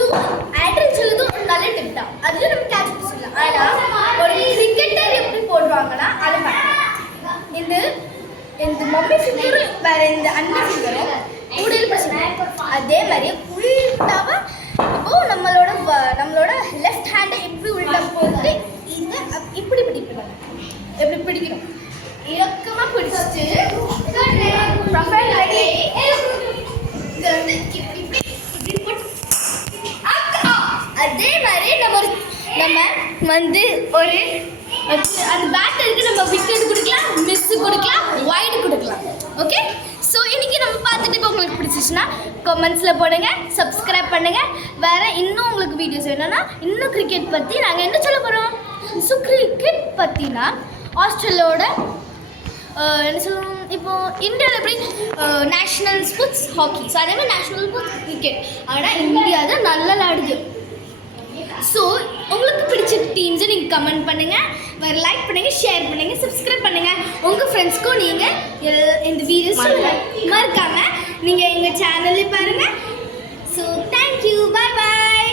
So antral சொல்லுது ஒரு நல்ல டிப் தான், அதில் நம்ம கேட்ச் பிடிச்சிடலாம். ஆனால் ஒரு கிரிக்கெட்டர் எப்படி போடுவாங்கன்னா அதை பார்க்கலாம். இந்த மம்மி ஃபிங்கரும் வேறு இந்த அண்ணன் ஃபிங்கரும் கூடுதல் பிரச்சனை. அதே மாதிரி உள்டாவா இப்போது நம்மளோட லெஃப்ட் ஹேண்டை எப்படி உள்டா போட்டு இதை இப்படி பிடிக்கணும். எப்படி பிடிக்கணும்? இலக்கமாக பிடிச்சிட்டு ப்ரொஃபைல் ரெடி. இதை வந்து இப்படி போட்டு அதே மாதிரி நம்ம வந்து ஒரு அந்த பேட்டருக்கு நம்ம விக்கெட் கொடுக்கலாம், மிஸ்ஸு கொடுக்கலாம், வைடு கொடுக்கலாம். ஓகே, ஸோ இன்றைக்கி நம்ம பார்த்துட்டு இப்போ உங்களுக்கு பிடிச்சிச்சுன்னா கமெண்ட்ஸில் போடுங்க, சப்ஸ்கிரைப் பண்ணுங்கள். வேறு இன்னும் உங்களுக்கு வீடியோஸ் வேணும்னா இன்னும் கிரிக்கெட் பற்றி நாங்கள் என்ன சொல்ல போகிறோம். ஸோ கிரிக்கெட் பற்றினா ஆஸ்திரேலியாவோட என்ன சொல்லுவோம், இப்போது இந்தியாவில் எப்படி நேஷ்னல் ஸ்போர்ட்ஸ் ஹாக்கி, ஸோ அதே மாதிரி நேஷ்னல் ஸ்போர்ட்ஸ் கிரிக்கெட். ஆனால் இந்தியா தான் நல்லா விளாடுது. ஸோ உங்களுக்கு பிடிச்ச டீம்ஸை நீங்கள் கமெண்ட் பண்ணுங்கள், வேறு லைக் பண்ணுங்கள், ஷேர் பண்ணுங்கள், சப்ஸ்கிரைப் பண்ணுங்கள். உங்கள் ஃப்ரெண்ட்ஸ்க்கும் நீங்கள் இந்த வீடியோஸ் மறக்காமல் நீங்கள் எங்கள் சேனலில் பாருங்கள். ஸோ தேங்க்யூ, பாய் பாய்.